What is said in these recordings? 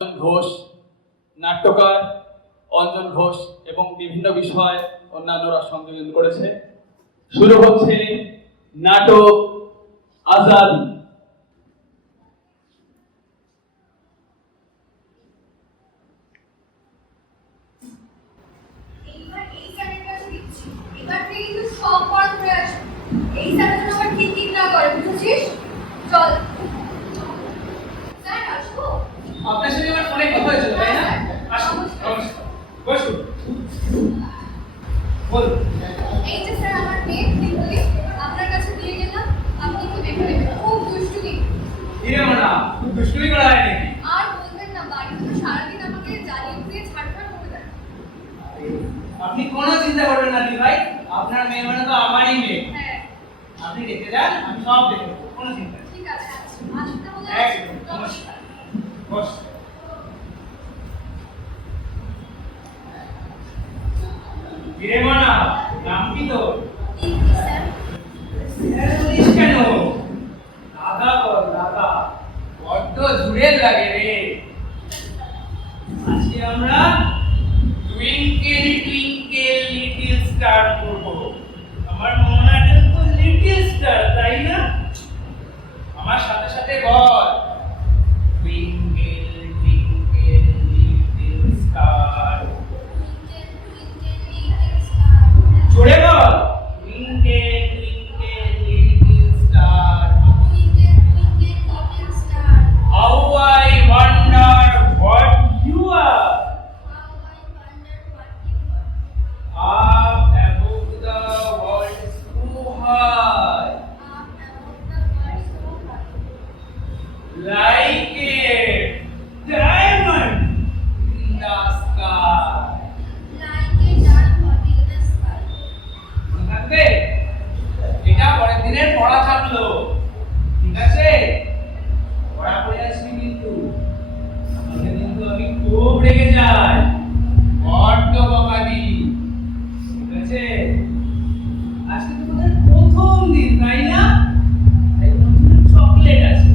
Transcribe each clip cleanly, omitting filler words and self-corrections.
ঘোষ, নাট্যকার অঞ্জন ঘোষ এবং বিভিন্ন বিষয় অন্যান্যরা সংযোজন করেছে। শুরু হচ্ছে নাটক আজাদি। আপনার সাথে আমার ফোনে কথা হয়েছিল, তাই না? আসুন, নমস্কার, বসুন। বলুন। এই যে স্যার আমার মেয়ে পিঙ্কলি আপনার কাছে দিয়ে গেলাম, আপনি একটু দেখে নেবেন। খুব দুষ্টুমি। না, খুব দুষ্টুমি করা হয় নাকি? আর বলবেন না, বাড়িতে তো সারাদিন আমাকে জ্বালিয়ে দিয়ে ছাড়খাড় করে দেন। আপনি কোনো চিন্তা করবেন না ভাই, আপনার মেয়ে মানে তো আমারই মেয়ে। হ্যাঁ, আপনি দেখতে যান, আমি সব দেখে নেবো, কোনো চিন্তা নেই। ঠিক আছে। আসুন তাহলে। একদম, নমস্কার। বস। কিরে মানা, নাম কি তোর? পিঙ্কলি স্যার। স্যার বলিস কেন? দাদা বল, দাদা। বড্ড জুড়ে লাগে রে। আজকে আমরা টুইঙ্কেল টুইঙ্কেল লিটল স্টার করবো। আমার মনাটা তো লিটল স্টার, তাই না? আমার সাথে সাথে বল, টুইঙ্কেল টুইঙ্কেল লিটল স্টার। জোরে বল, twinkle twinkle little star. How I wonder what you are. Up above the world so high, like a diamond in the sky. মনে থাকবে? এটা পরের দিনের পড়া থাকলো, ঠিক আছে? পড়া পড়ে আসবি কিন্তু। আমাকে কিন্তু আমি খুব রেগে যাই, বড্ড বকা দিই, ঠিক আছে? আজকে তো তোদের প্রথম দিন, তাই না? তাই তোমার জন্য চকলেট আছে।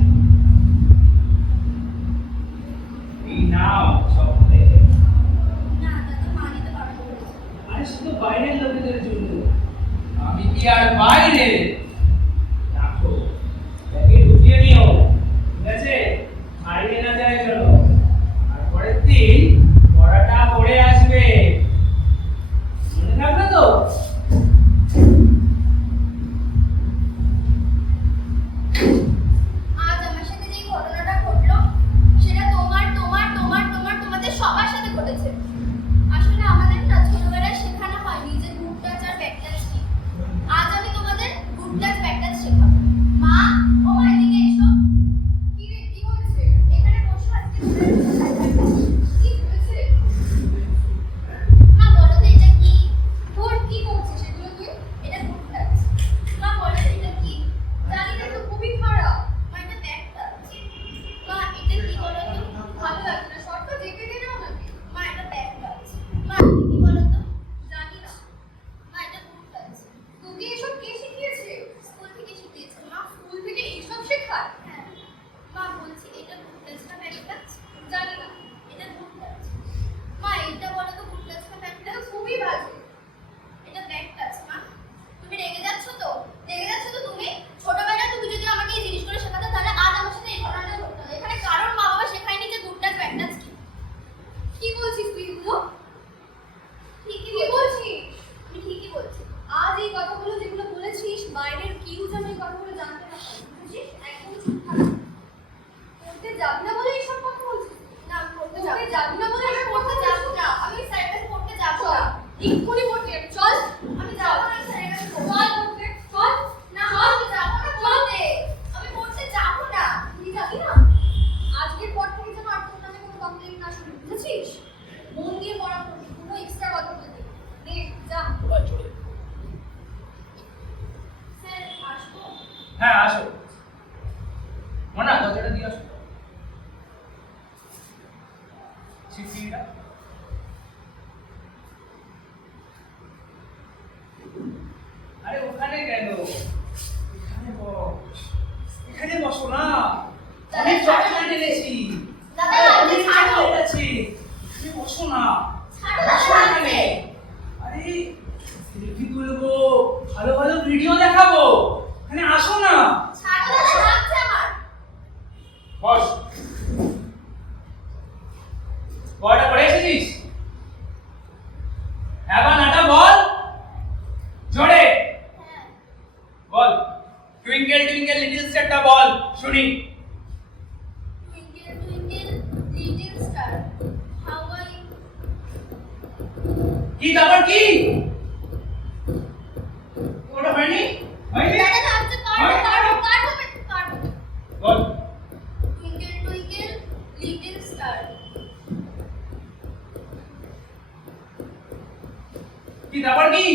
কি তারপর কি ওটা হয়নি হয়নি দাদা নাচতে পারবো বল টুইঙ্কেল টুইঙ্কেল লিটল স্টার কি তারপর কি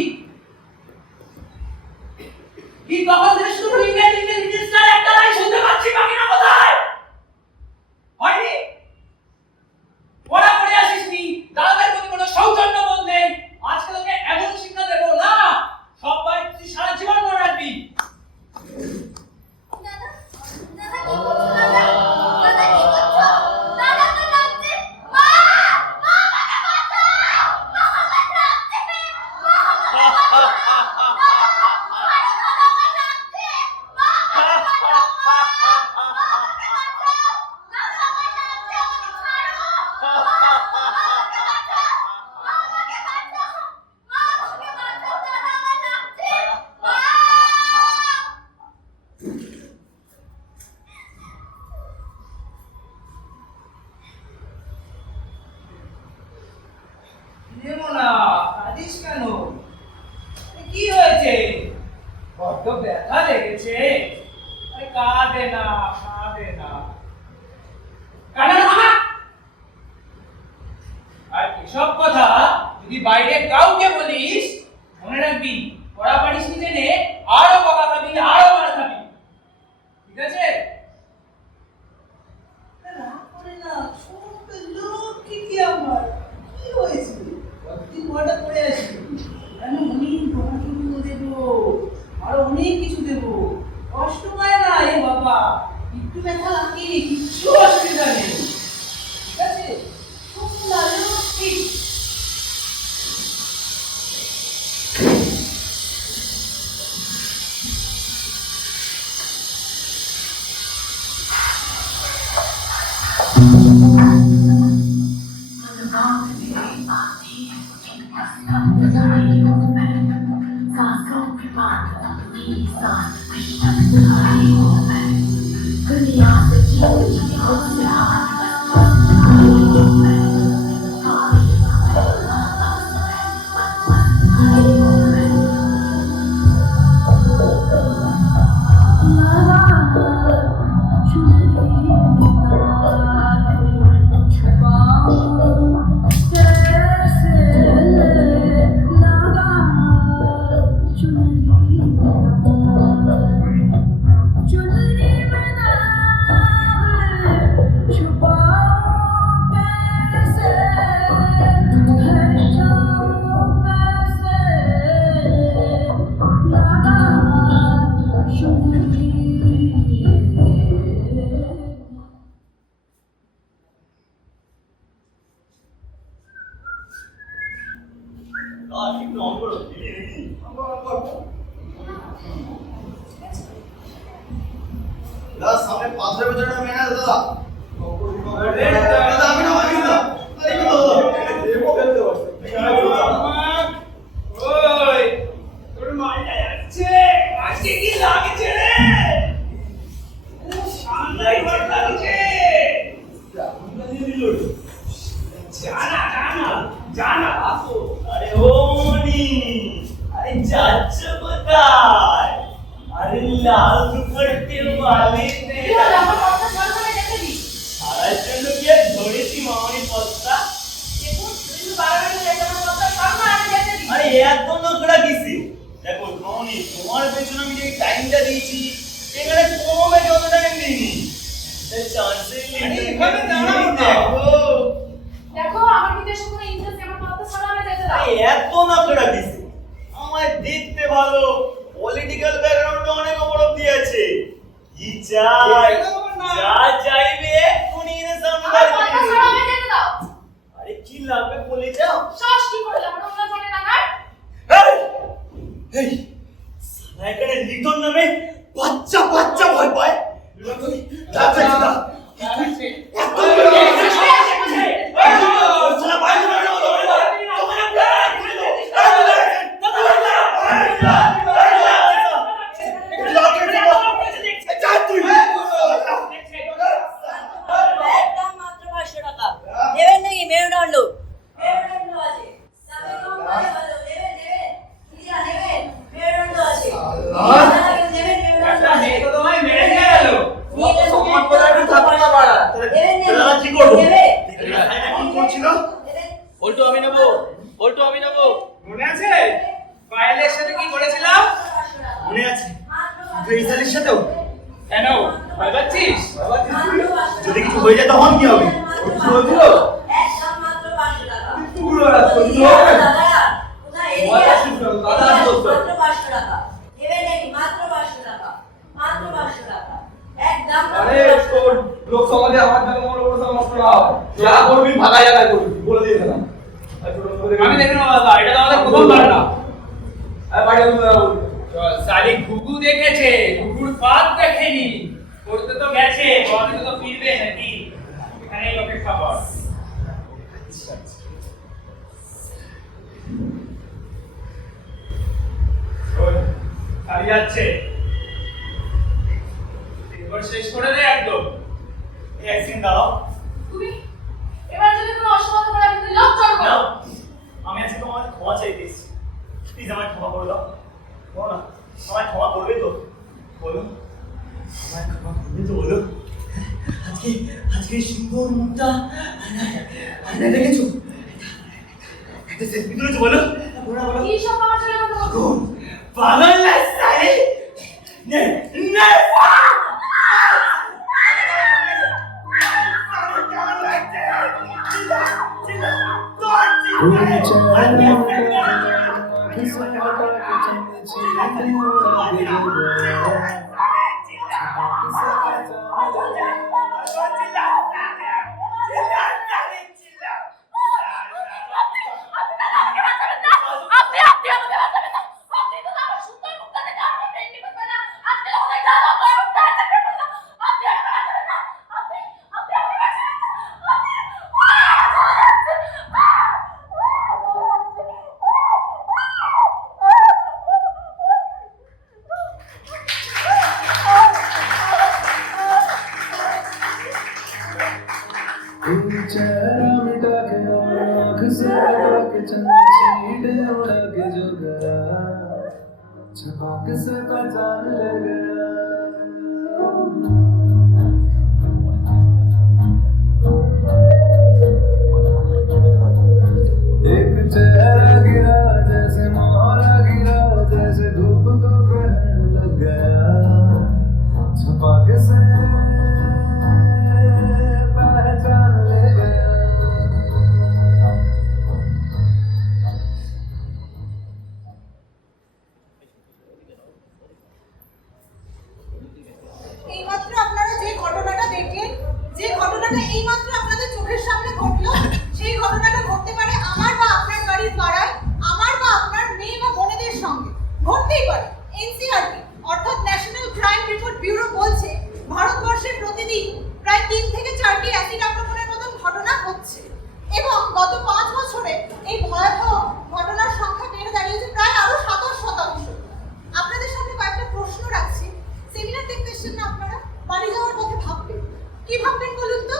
কি তখন থেকে শুরু ইংরেজি ইংরেজি স্টার একটা লাইন শুনতে পাচ্ছি বাকিটা কোথায় হয়নি ওরা পড়ে আসিসনি দাদাদের প্রতি কোনো সৌজন্য বোধ নেই আজকে তোকে এমন শিক্ষা দেবো না সবাই তুই সারা জীবন মনে রাখবি দাদা দাদা কি করছো দাদা দাদা কি করছো দাদা তো নাচছে মা মা আমাকে বাঁচাও মা আমাকে নাচছে মা আমাকে বাঁচাও না কাঁদিস কেন কি হয়েছে বড্ড ব্যথা লেগেছে আরে কাঁদে না কাঁদে না আর এসব কথা যদি বাইরে কাউকে বলিস মনে রাখবি পড়া পারিস নি জেনে আরো বকা খাবি আরো মার খাবি ঠিক আছে রাগ করে না, ছোট্ট লক্ষ্মী কি আমার, কি হয়েছে? কতদিন পরে পড়ে আসি, আমি অনেক তোমাকে গুলো দেবো, আরো অনেক কিছু দেবো, কষ্ট পায় না এ বাবা, একটু ব্যথা লাগে, কিচ্ছু অসুবিধা নেই, ঠিক আছে? ছোট্ট লক্ষ্মী। সামনে পাথরের পেছনে মেয়ে আছে দাদা আমি না মানি না ওই তোর মালটা যাচ্ছে আজকে কি লাগছে রে সামলাই ভাট লাগছে জানা তো আরে ও মনি আরে যাচ্ছ কোথায় আরে লাল দুপুরতে वाले তে আমার কথা সরকারে দেখে দি সারা জন্য কি আর ধরেছি মামনি পস্তা দেখুন তুমি বারবার দেখে আমার কথা সরকারে দেখে দি আরে এত নোকড়া কিসে দেখো মামনি তোমার পেছনে আমি যে টাইমটা দিয়েছি এখানে কমে যত টাইম দিইনি এই চান্সে এখানে দাঁড়াও না। দেখো আমার কিন্তু এসব কোনো ইন্টারেস্ট আমার কথা সরকারে দেখে দাও আরে এত নোকড়া কিসে আমায় দেখতে ভালো পলিটিক্যাল ব্যাকগ্রাউন্ড অনেক বড় দিয়েছে কি চাই যা চাইবে এক্ষুনি এনে সামনে আমার দাঁড়িয়ে কথা দিবি। সরকারে দেখে দাও আরে কি লাগবে বলে যাও শ্বাস কি করে আমার ওনা জানে না না এই এই সারা এখানে লিটন নামে বাচ্চা বাচ্চা ভয় পায় যাচ্ছে না এত সারা বাইরে বাইরে একদম মাত্র 500 টাকা দেবেন নাকি মেরুদণ্ড মেরুদণ্ড আছে করবো? দেবে? কি করছিল? দেবে? বল্টু আমি নেবো, বল্টু আমি নেবো। মনে আছে পায়েলের সাথে কি করেছিলাম? মনে আছে ফেসালের সাথেও? কেন ভয় পাচ্ছিস? যদি কিছু হয়ে যায় তখন কি হবে? কিছু হয়েছিল? একদম মাত্র 500 টাকা। পুরো রাত করছিল। দাদা, কোথায় এদিকে মাথা আসো? শুকনো, দাদা আসো। মাত্র 500 টাকা। দেবে নাকি? মাত্র 500 টাকা। মাত্র 500 টাকা। একদম মাত্র আরে 500 তোর টাকা। লোক সমাজে আমার জন্য মনে করছে নষ্ট না হয়। যা করবি ভাগা জায়গায় করবি, বলে দিয়ে দিলাম। আমি দেখে নেবো দাদা, এটা তো আমাদের প্রথম ঘটনা। আর বাড়ি বন্ধু বলবি। চল, শালি ঘুঘু দেখেছে, ঘুঘুর পাত দেখেনি। করতে তো গেছে, পরে তো ফিরবে নাকি? এখানেই অপেক্ষা কর। শোন, শালি যাচ্ছে। এবার শেষ করে দে একদম। এই অ্যাক্সিডেন্ট দাঁড়াও। তুমি এবার যদি কোনো অসম্মান করে আমি লজ্জা করব। নাও, আমি আজকে তোমার ক্ষমা চাইতে এসেছি। প্লিজ আমায় ক্ষমা করে দাও। বলো না, আমায় ক্ষমা করবে তো? বলো, আমায় ক্ষমা করবে তো? বলো। আজকে সুন্দর মুখটা আয়না দেখেছো? একটা সেলফি তুলেছো? বলো বলো বলো। কি সব আমার ছেলে কথা বলছো? পাগল পাগল না সালে নে নে चेहरा मिटा के आँख से हटा के चमचीड़े उड़ा के जो गया छपाक से पहचान ले गया एक चेहरा गिरा जैसे मोहरा गिरा जैसे धूप को ग्रहण लग गया छपाक से पहचान ले गया এইমাত্র আপনারা যে ঘটনাটা দেখলেন, যে ঘটনাটা এইমাত্র আপনাদের চোখের সামনে ঘটলো, সেই ঘটনাটা ঘটতে পারে আমার বা আপনার বাড়ির পাড়ায়, আমার বা আপনার মেয়ে বা বোনেদের সঙ্গে। ঘটতেই পারে। এনসিআরবি অর্থাৎ ন্যাশনাল ক্রাইম রিপোর্ট ব্যুরো বলছে ভারতবর্ষে প্রতিদিন প্রায় 3 থেকে 4টি অ্যাসিড আক্রমণের মতন ঘটনা হচ্ছে এবং গত 5 বছরে এই ভয়াবহ ঘটনার সংখ্যা বেড়ে দাঁড়িয়েছে প্রায় আরো 27%। আপনাদের সামনে কয়েকটা প্রশ্ন রাখছি। সেমিনার দেখতে এসেছেন না আপনারা? বাড়ি যাওয়ার পথে ভাববেন। কি ভাববেন বলুন তো?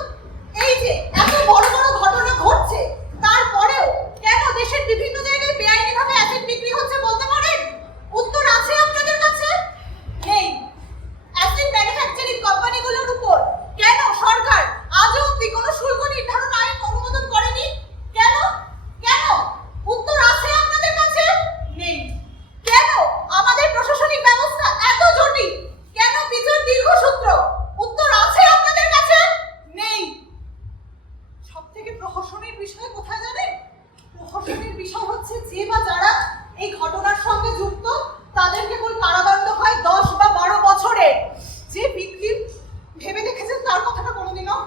এই যে এত বড় বড় ঘটনা ঘটছে, তারপরেও কেন দেশের বিভিন্ন জায়গায় বেআইনিভাবে অ্যাসিড বিক্রি হচ্ছে বলতে পারেন? উত্তর আছে আপনাদের কাছে? নেই। অ্যাসিড ম্যানুফ্যাকচারিং কোম্পানিগুলোর উপর কেন সরকার আজও অবধি কোনো শুল্ক নির্ধারণ আইন অনুমোদন করেনি? কেন? কেন? উত্তর আছে আপনাদের কাছে? নেই। কেন আমাদের প্রশাসনিক ব্যবস্থা এত জটিল? কেন বিচার দীর্ঘসূত্র? উত্তর আছে আপনাদের কাছে? নেই। সবথেকে প্রহসনের বিষয় কোথায় জানেন? প্রহসনের বিষয় হচ্ছে যে বা যারা এই ঘটনার সঙ্গে যুক্ত তাদের কেবল কারাদণ্ড হয় 10 বা 12 বছরের। যে ভিকটিম, ভেবে দেখেছেন তার কথাটা কোনোদিনও?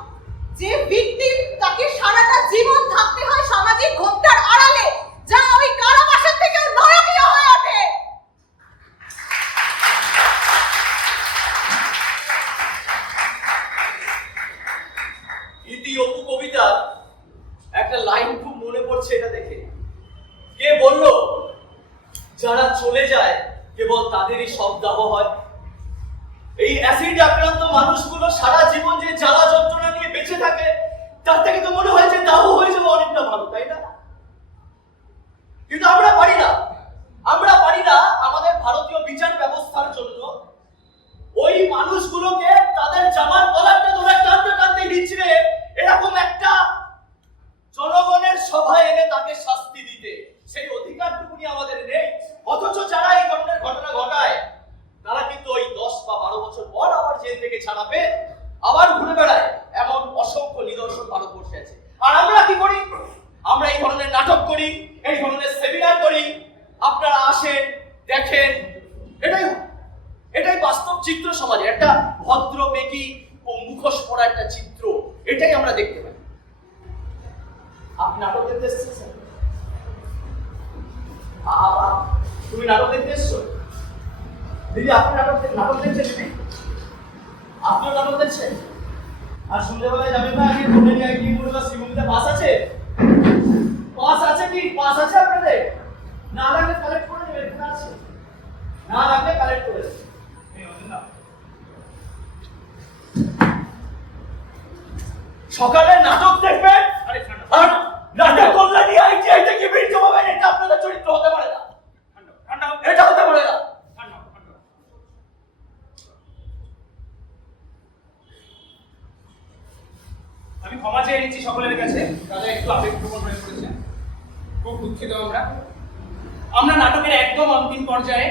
যে ভিকটিম তাকে সারাটা জীবন থাকতে হয় সামাজিক ঘোমটার আড়ালে, যা ওই কারাবাসের থেকেও নরকীয় হয়ে ওঠে। ইতি অপু কবিতা একটা লাইন খুব মনে পড়ছে এটা দেখে। কে বলল যারা চলে যায় কেবল তাদেরই সব দাহ হয়? এই অ্যাসিড আক্রান্ত মানুষগুলো সারা জীবন যে জ্বালা যন্ত্রণা নিয়ে বেঁচে থাকে তার থেকে তো মনে হয় যে দাহ হয়ে যাবে অনেকটা ভালো, তাই না? কিন্তু আমরা পারি না আমাদের ভারতীয় বিচার ব্যবস্থার জন্য ওই মানুষগুলোকে তাদের জামার কলারটা ধরে টানতে টানতে নিচে এরকম একটা মুখোশ পরা একটা চিত্র, এটাই আমরা দেখতে পাই। আপনি নাটক দেখতে এসেছেন? তুমি নাটক দেখতে এসছো? দিদি আপনি নাটক দেখছেন? দিদি আপনিও নাটক দেখছেন? আর সন্ধ্যেবেলায় যাবেন না আগে ধরে নিয়ে কি বলবো, শ্রীমন্দিরে পাস আছে? পাস আছে কি? পাস আছে আপনাদের? না লাগলে কালেক্ট করে নেবেন, এখানে আছে। না লাগলে কালেক্ট করে নেবেন। সকালে নাটক দেখবেন আর নাটক করলে এটা কি বীর জমাবেন, এটা আপনাদের চরিত্র হতে পারে না। এটা হতে পারে না। আমি ক্ষমা চেয়ে নিচ্ছি সকলের কাছে, তাদের একটু আবেগপ্রবণ হয়ে পড়েছে, খুব দুঃখিত। আমরা নাটকের একদম অন্তিম পর্যায়ে।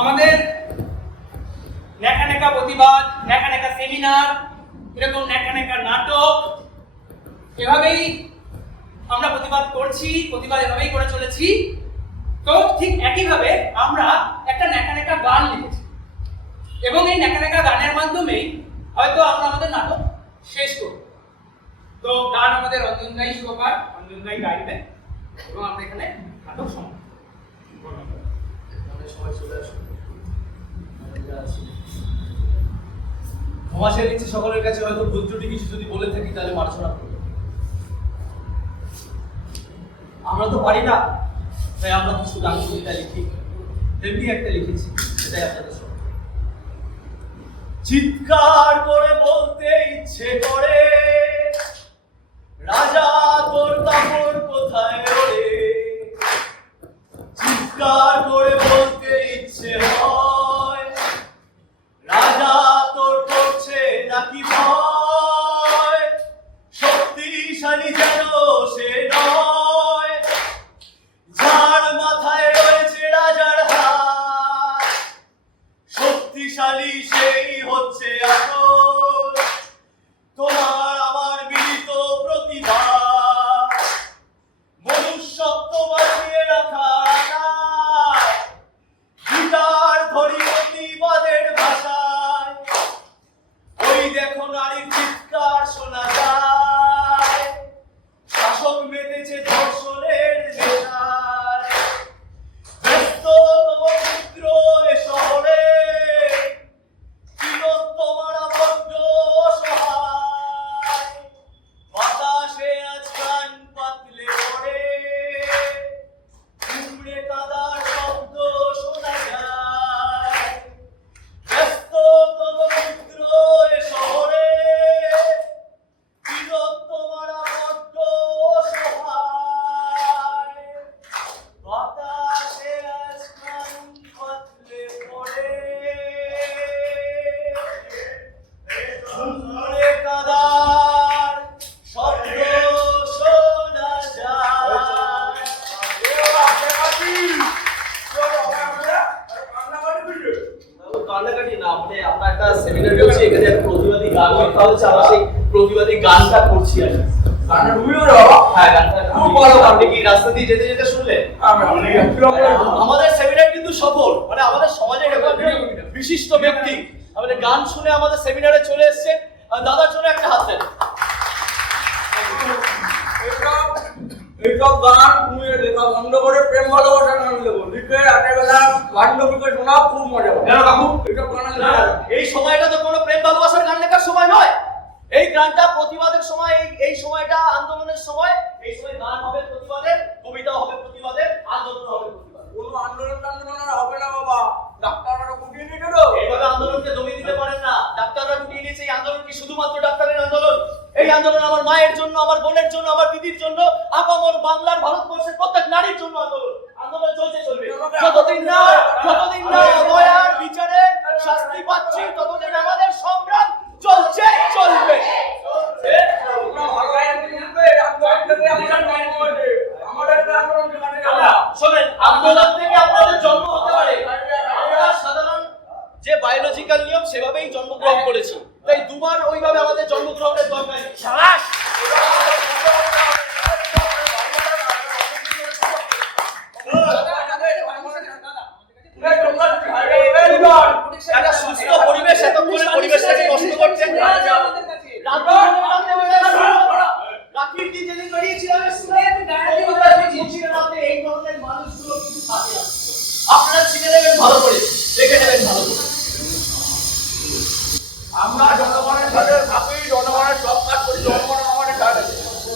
আমাদের নেকা নেকা প্রতিবাদ, নেকা নেকা সেমিনার, এরকম নেকা নেকা নাটক, এভাবেই আমরা প্রতিবাদ করছি, প্রতিবাদ এভাবেই করে চলেছি। তো ঠিক একইভাবে আমরা একটা নেকা নেকা গান লিখেছি এবং এই নেকা নেকা গানের মাধ্যমেই হয়তো আমরা আমাদের নাটক শেষ করব। তো গান আমাদের রঞ্জন দাই সুরকার, রঞ্জন দাই গাইবেন এবং আমরা এখানে নাটক সমাপ্ত। সবাই চলে আসুন। ক্ষমা চেয়ে নিচ্ছি সকলের কাছে, হয়তো ভুল ত্রুটি কিছু যদি বলে থাকি তাহলে মার্জনা করবে। আমরা তো পারি না, তাই আমরা কিছু গান কবিতা লিখি, তেমনি একটা লিখেছি, সেটাই আপনাদের সঙ্গে। চিৎকার করে বলতে ইচ্ছে করে, রাজা তোর কাপড় কোথায় ওরে। চিৎকার করে বলতে ইচ্ছে হয়, রাজা তোর করছে নাকি ভয়। শক্তিশালী যেন সে নয়, যার মাথায় রয়েছে রাজার হাত। শক্তিশালী সেই হচ্ছে আসল, তোমার আমার মিলিত প্রতিভা। মনুষ্যত্ব বাঁচিয়ে রাখা গীতার ধরি প্রতিবাদের ভাষায়। ওই দেখো নারীর চিৎকার শোনা যায়, শাসক মেতেছে ধর্ষণের নেশায়। ব্যস্ত তব পুত্র এ শহরে, চিরন্তমারা বড্ড অসহায়। বাতাসে আজ কান পাতলে পড়ে, কুমড়ে কাদার শব্দ শোনা যায়। ব্যস্ত তব পুত্র এ শহরে, চিরন্তমারা বড্ড অসহায়। বাতাসে আজ কান পাতলে পড়ে, কুমড়ে কাদার শব্দ শোনা যায়। কান্নাকাটি না, মানে আমরা একটা সেমিনার করছি, এখানে একটা প্রতিবাদী গান লেখা হচ্ছে, আমরা সেই প্রতিবাদী গানটা করছি আর কি। হ্যাঁ, গানটা খুব ভালো। আপনি কি রাস্তা দিয়ে যেতে যেতে শুনলেন? আমাদের সেমিনার কিন্তু সফল, মানে আমাদের সমাজে এরকম বিশিষ্ট ব্যক্তি আমাদের গান শুনে আমাদের সেমিনারে চলে এসেছে। দাদার জন্য একটা হাত দেন। এইসব গান তুমি লেখা বন্ধ করে প্রেম ভালোবাসার গান লেখো, লিখে রাতের বেলা বান্ধবীকে শোনা, খুব মজা হবে। কেন কাকু? এইসব গান এই সময়টা তো কোনো প্রেম ভালোবাসার গান লেখার সময় নয়। এই গানটা প্রতিবাদের সময়, এই সময়টা আন্দোলনের সময়। এই সময় গান হবে প্রতিবাদের, কবিতা হবে প্রতিবাদের, আন্দোলন হবে প্রতিবাদের। কোনো আন্দোলন আর হবে না বাবা, ডাক্তাররা গুটিয়ে নিয়ে গেল। এইভাবে আন্দোলনকে দমিয়ে দিতে পারেন না। ডাক্তাররা গুটিয়ে নিয়েছে। এই আন্দোলন কি শুধুমাত্র ডাক্তারের আন্দোলন? এই আন্দোলন আমার মায়ের জন্য, আমার বোনের জন্য, আমার দিদির জন্য, আপামর বাংলার, ভারতবর্ষের প্রত্যেক নারীর জন্য আন্দোলন। আন্দোলন চলছে, চলবে। যতদিন না অবয়ার বিচারের শাস্তি পাচ্ছি, ততদিন আমাদের সংগ্রাম চলছে, চলবে। শোনেন, আন্দোলন থেকে আপনাদের জন্ম হতে পারে। আমরা সাধারণ যে বায়োলজিক্যাল নিয়ম সেভাবেই জন্মগ্রহণ করেছি, তাই দুবার ওইভাবে আমাদের জন্মগ্রহণের দরকার নেই। সাবাস। একটা সুস্থ পরিবেশ এতক্ষণে পরিবেশটাকে নষ্ট করছেন। রাখির দিন যেদিন বেরিয়েছিলাম রাতে এই ধরনের মানুষগুলো কিন্তু থাকে আপনারা চিনে নেবেন ভালো করে, দেখে নেবেন ভালো করে। আমরা জনগণের সাথে থাকি, জনগণের সব কাজ করি, জনগণ আমাদের সাথে।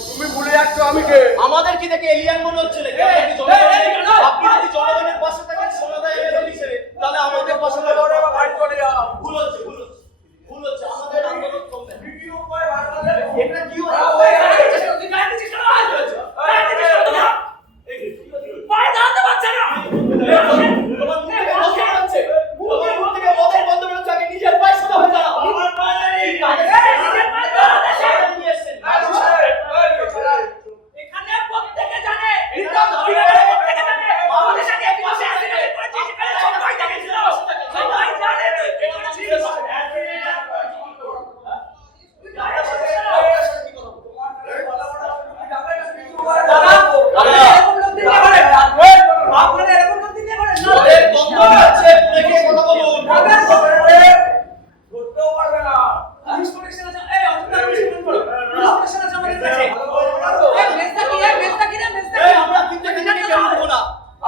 তুমি ভুলে যাচ্ছ আমি কে? আমাদের কি দেখে এলিয়ান মনে হচ্ছে নাকি? আপনি যদি জনগণের পাশে থাকেন সমাদায় এমএলএ হিসেবে, তাহলে আমাদের পাশে জনগণের বাড়ি চলে যাও। ভুল হচ্ছে আমাদের আন্দোলন কমবে। ভিডিও করে বার করে এটা কি নিজের পয়সা হয়ে যাও। এখানে প্রত্যেকে জানে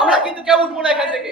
আমরা কিন্তু কেউ উঠবো না এখান থেকে।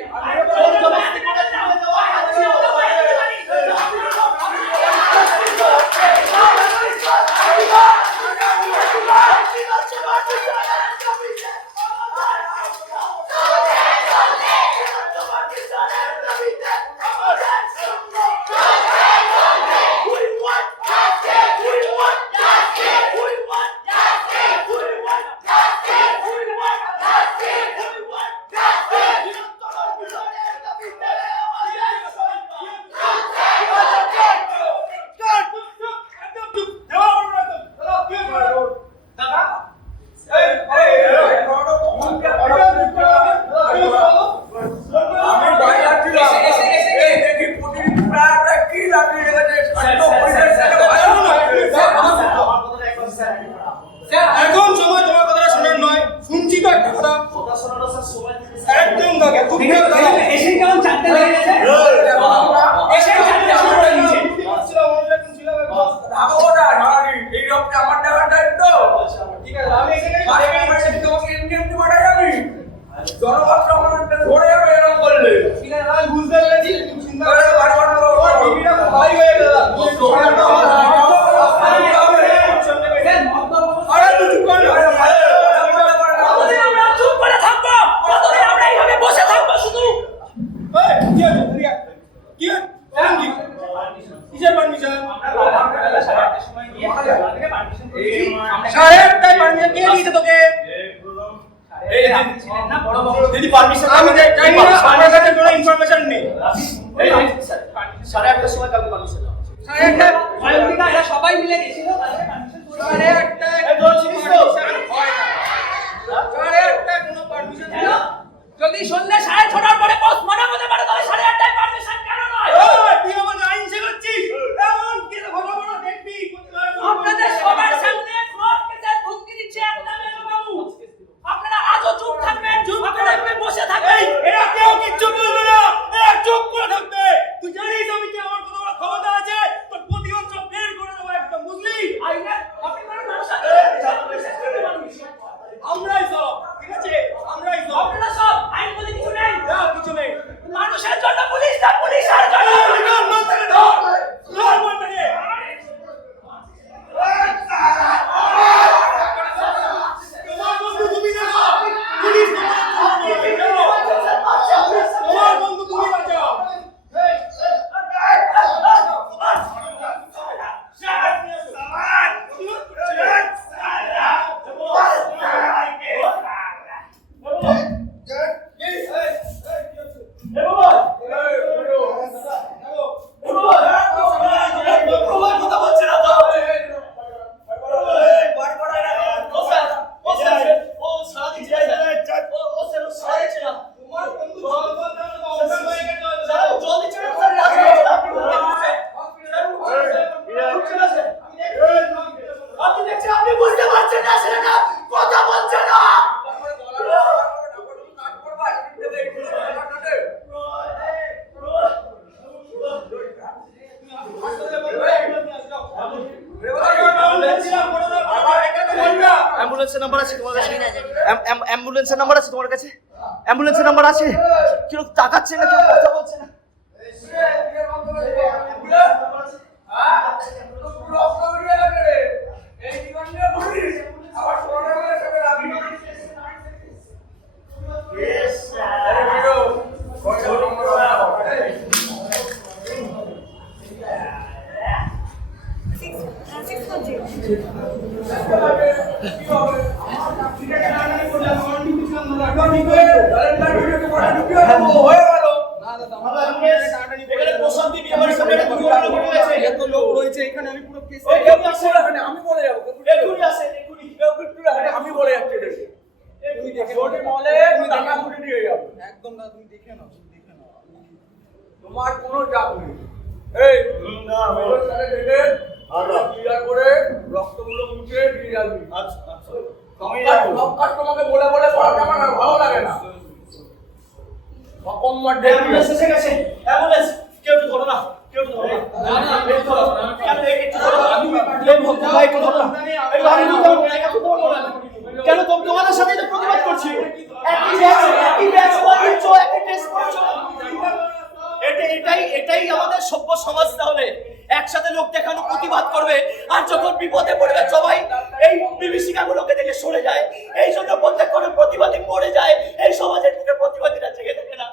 এখন সময় তোমার কথাটা শোনার নয়, শুনছি তো একটা কথা। একদম দাদা, খুব এসে কেমন চারটে লেগে গেছে এসে চারটে শুরু নিচে এই রকম আমার দেওয়ার দায়িত্ব। ঠিক আছে, আমি এখানে তোমাকে এমনি এমনি পাঠাই আমি। জনগণ আমার ধরে যাবে এরকম করলে। ঠিক আছে, আমি বুঝতে পেরেছি। চিন্তা করে বাড়ি বাড়ানো টিভিটা ভাই হয়ে গেল। আরে তুই চুপ কর না। কতদিন আমরা চুপ করে থাকবো? কতদিন আমরা এইভাবে বসে থাকবো শুধু? এই কি আছে তুই? কি কি কিসের পারমিশন? সাহেব তাই পারমিশন কে দিয়েছে তোকে? দিদি পারমিশন আমি চাই না, আমার কাছে কোনো ইনফরমেশন নেই। 8:30 সময় কালকে পারমিশন এরা সবাই মিলে গেছিল যদি সন্ধ্যে 6:30 পরে পোস্টমর্টম হতে পারে তাহলে 8:30 পারমিশন কেন নয়? তুই আমার আইন শেখাচ্ছিস? এমন কি বড় বড় দেখবি? আপনাদের সবার সামনে ফ্রড কেসের হুমকি দিচ্ছে একটা বাবু। আপনারা আজও চুপ থাকবেন, আপনারা এভাবে বসে থাকবেন। এরা কেউ কিচ্ছু বলবে না, এরা চুপ করে থাকবে। তুই জানিস আমি কি আমার কত বড় ক্ষমতা আছে? তোর প্রতিবাদ সব বের করে দেবো একদম, বুঝলি? আইনা আপনি কোনো মানুষ আমরাই সব, ঠিক আছে? আমরাই সব। আপনারা সব আইন বলে কিছু নেই, কিছু নেই। মানুষের জন্য অ্যাম্বুলেন্সের নাম্বার আছে তোমার কাছে? অ্যাম্বুলেন্সের নাম্বার আছে তোমার কাছে? অ্যাম্বুলেন্সের নাম্বার আছে? কেউ তাকাচ্ছে না, কেউ কথা বলছে না। তোমার কোনো চাপ নেই। এই ক্লিয়ার করে রক্তগুলো মুছে দিয়ে যাবি। সব কাজ তোমাকে বলে বলে করা যাবে না, ভালো লাগে না। অকম্মার অ্যাম্বুলেন্স এসে গেছে, অ্যাম্বুলেন্স। কেউ তো ধরো না, কেউ তো ধরো না। না না, একটু ধরো। একটু ধরো। আমি ভাই একটু ধরো না। একটু আমি ধরো না, একটু ধরো না। কেন তোমাদের সাথে তো প্রতিবাদ করছি। একই ব্যাচ করছো, একই টেস্ট করছো। এটাই আমাদের সভ্য সমাজ। তাহলে একসাথে লোক দেখানো প্রতিবাদ করবে, আর যখন বিপদে পড়বে সবাই এই বিভীষিকাগুলোকে দেখে সরে যায়। এই জন্য প্রত্যেক কোনো প্রতিবাদী মরে যায়। এই সমাজের বুকে প্রতিবাদীরা জেগে থাকে না।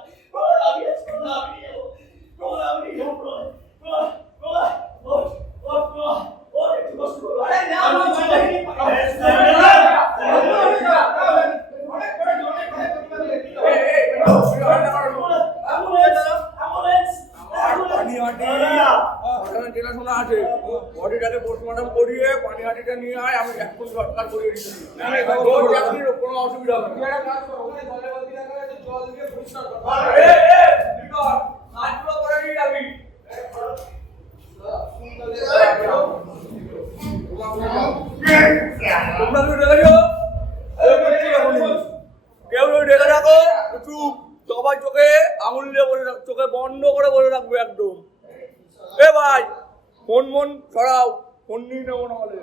বডিটাকে পোস্টমর্টম করিয়ে পানিহাটিটা নিয়ে আয়, আমি এখন সরকার করিয়ে দিচ্ছি। কোনো অসুবিধা হবে না। কেউ রেখে রাখো, চুপ। সবাই চোখে আঙুল দিয়ে বলে রাখ, চোখে বন্ধ করে বলে রাখবে একদম। এ ভাই, ফোন মন ছড়াও, ফোন নিয়ে নেবো না হলে।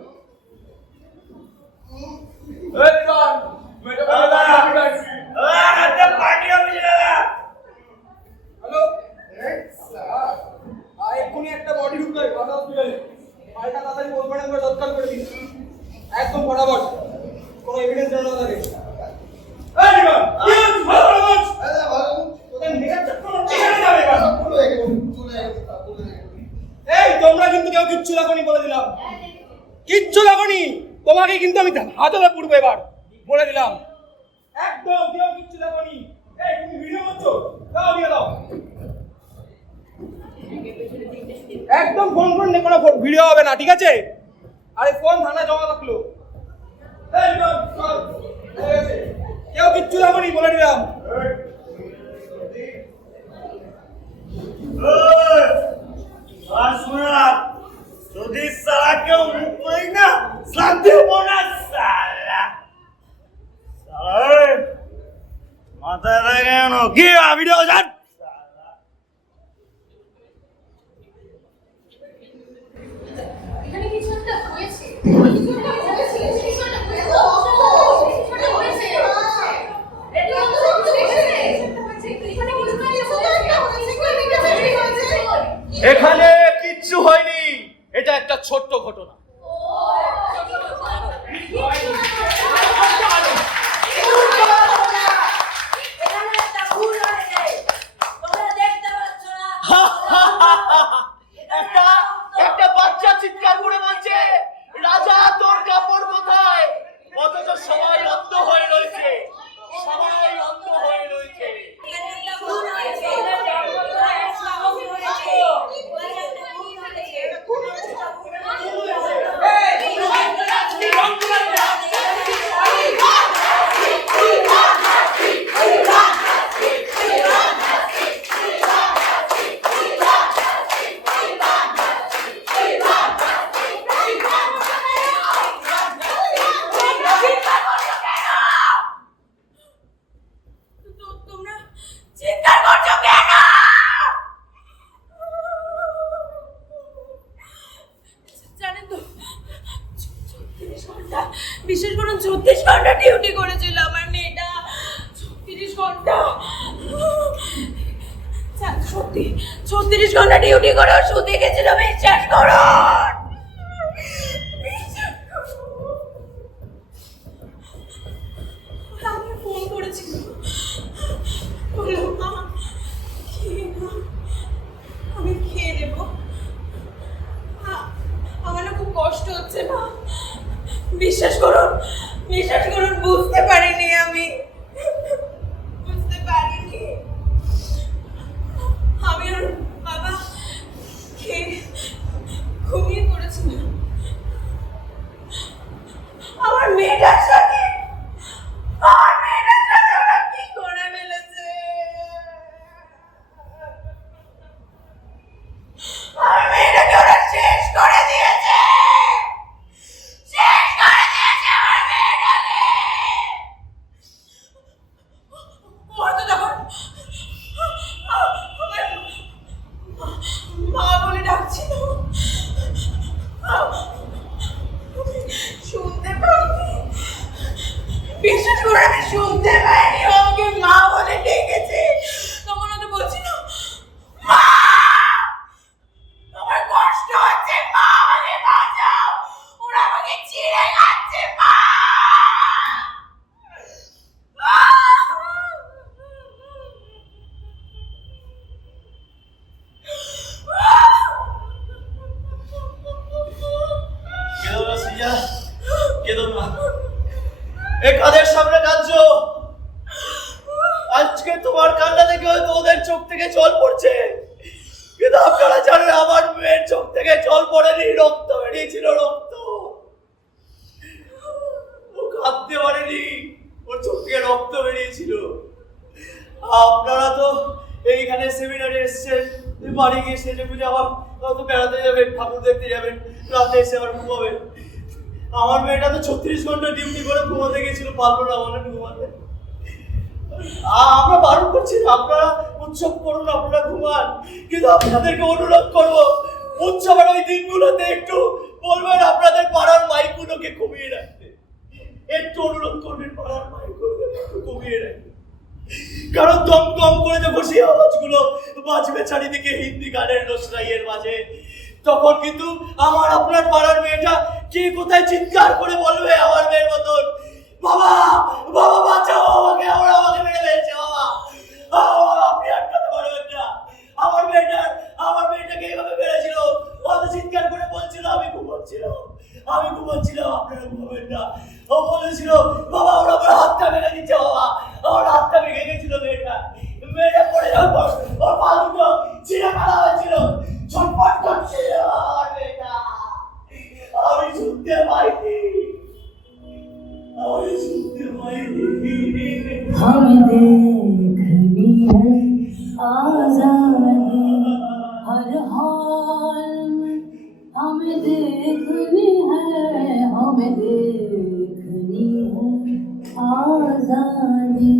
এক্ষুনি একটা বডি ঢুকবে, কথা হচ্ছে পাল্টা তাড়াতাড়ি পোস্টমর্টম করে তৎকাল করে দিন, একদম ফটাফট, কোনো এভিডেন্স না থাকে। এই তোমরা কিন্তু কেউ কিচ্ছু লাগনি, বলে দিলাম। কিচ্ছু লাগনি, তোমাকে কিন্তু আমি হাতলে পুড়বো এবার, বলে দিলাম। একদম কেউ কিচ্ছু লাগনি। এই তুমি ভিডিও করছো, দাও দিয়ে দাও। একদম ফোন ফোন নিয়ে কোনো ভিডিও হবে না, ঠিক আছে? আরে ফোন থানা জমা রাখলো। কেউ কিচ্ছু লাগনি, বলে দিলাম। যদি সালা কেউ মুখ করি না, শান্তি হবো না সালা। মাথায় লাগে কেন? কি ভিডিও যান। এখানে কিছু একটা হয়েছে, কিছু একটা হয়েছে, কিছু একটা হয়েছে। এটা তো দেখেছে, এখানে কিছু হয়েছে। এখানে কিচ্ছু হয়নি, এটা একটা ছোট্ট ঘটনা। একটা বাচ্চা চিৎকার করে বলছে, রাজা তোর কাপড় কোথায়? অথচ সবাই অন্ধ হয়ে রয়েছে, সবাই অন্ধ হয়ে রয়েছে। ঘন্টা, বিশেষ করে 34 ঘন্টা ডিউটি করেছিল আমার মেয়েটা। 36 ঘন্টা, সত্যি 36 ঘন্টা ডিউটি করে ও শুতে গেছিল, বিশ্বাস করুন। আমি ফোন করেছিল, বললো মা আমি খেয়ে নেবো, আমার না খুব কষ্ট হচ্ছে মা। বিশ্বাস করুন বুঝতে পারিনি, আমি বুঝতে পারিনি। আমি ওর বাবা খেয়ে ঘুমিয়ে পড়েছিলাম। আমার মেয়েটার সাথে ওরা কি করে ফেলেছে, আমার মেয়েটাকে ওরা শেষ করে দিয়েছে, আমার মেয়েটাকে। ওর তো তখন মা বলে ডাকছিল, শুনতে পাইনি, বিশ্বাস করে আমি শুনতে পাইনি, আমাকে মা বলে ডেকেছে। তখন তো বলছিল মা আমার কষ্ট হচ্ছে, মা আমাকে বাঁচাও, ওরা আমাকে ছিঁড়ে খাচ্ছে, মা। কেঁদো না সিয়া, কেঁদো না। এ কাদের সামনে কাঁদছো? আজকে তোমার কান্না দেখে হয়তো ওদের চোখ থেকে জল পড়ছে, কিন্তু আপনারা জানেন আমার মেয়ের চোখ থেকে জল পড়েনি, রক্ত বেরিয়েছিল, রক্ত। ও কাঁদতে পারেনি, ওর চোখ থেকে রক্ত বেরিয়েছিল। আপনারা তো এইখানে সেমিনারে এসছেন, বাড়ি গিয়ে সেজে বুঝে আবার হয়তো বেড়াতে যাবেন, ঠাকুর দেখতে যাবেন, রাতে এসে আবার ঘুমাবেন। আমার মেয়েটা তো 36 ঘন্টা ডিউটি করে ঘুমাতে গেছিল, পারলো না বলেন ঘুমাতে। আমরা বারণ করছি না, আপনারা উৎসব করুন, আপনারা ঘুমান, কিন্তু আপনাদেরকে অনুরোধ করবো উৎসবের ওই দিনগুলোতে একটু বলবেন আপনাদের পাড়ার মাইকগুলোকে কমিয়ে রাখতে, একটু অনুরোধ করবেন পাড়ার মাইকগুলোকে একটু কমিয়ে রাখতে। কারণ দম দম করে যখন সেই আওয়াজগুলো বাজবে চারিদিকে হিন্দি গানের রসরাইয়ের মাঝে, তখন কিন্তু আমার আপনার পাড়ার মেয়েটা কে কোথায় চিৎকার করে বলবে আমার মেয়ের মতন, বাবা বাবা বাঁচাও আমাকে, ওরা আমাকে মেরে ফেলছে, বাবা আপনি আটকাতে পারবেন না। আমার মেয়েটাকে এইভাবে মেরেছিল, ও তো চিৎকার করে বলছিল আমি ঘুমাচ্ছিলাম, আপনারা ঘুমাবেন না। ও বলেছিল বাবা ওরা আমার হাতটা ভেঙে দিচ্ছে, বাবা আমার হাতটা ভেঙে গেছিল, মেয়েটা পড়ে যাওয়ার পর ওর পা দুটো ছিঁড়ে ফেলা হয়েছিল, ছটফট করছিল আমার মেয়েটা। আমি শুনতে পাইনি। हमें देखनी है आजादी हर हाल में, हमें देखनी है आजादी।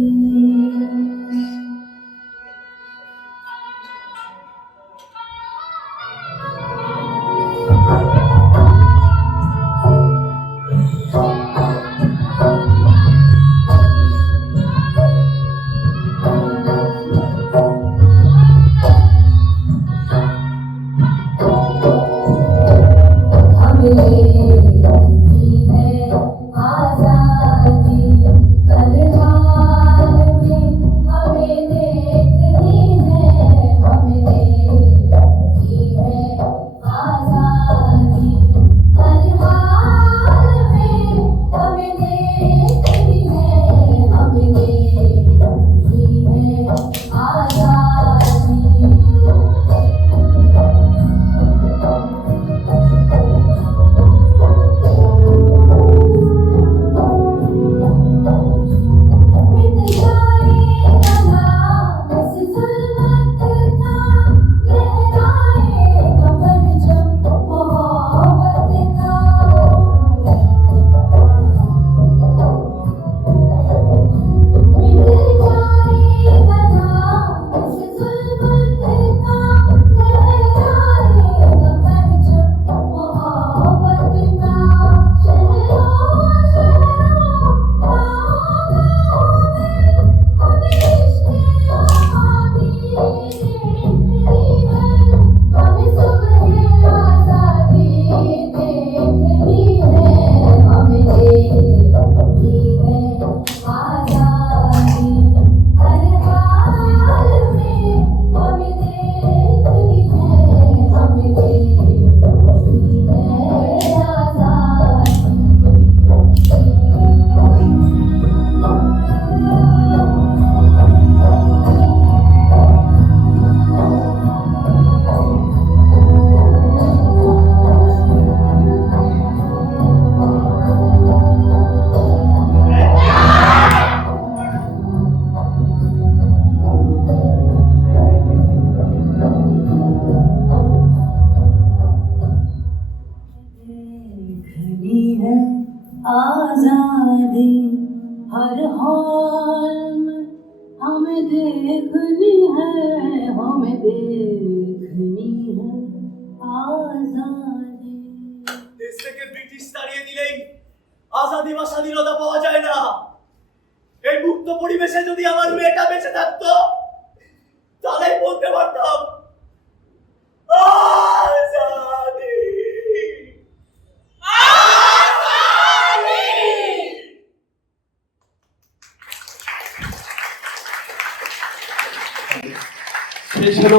आजादी हर हाल में हमें देखनी है आजादी। দেশ থেকে ব্রিটিশ তাড়িয়ে দিলেই আজাদি বা স্বাধীনতা পাওয়া যায় না। এই মুক্ত পরিবেশে যদি আমার মেয়েটা বেঁচে থাকতো তাহলেই বলতে পারতাম আজাদি। সে ছিল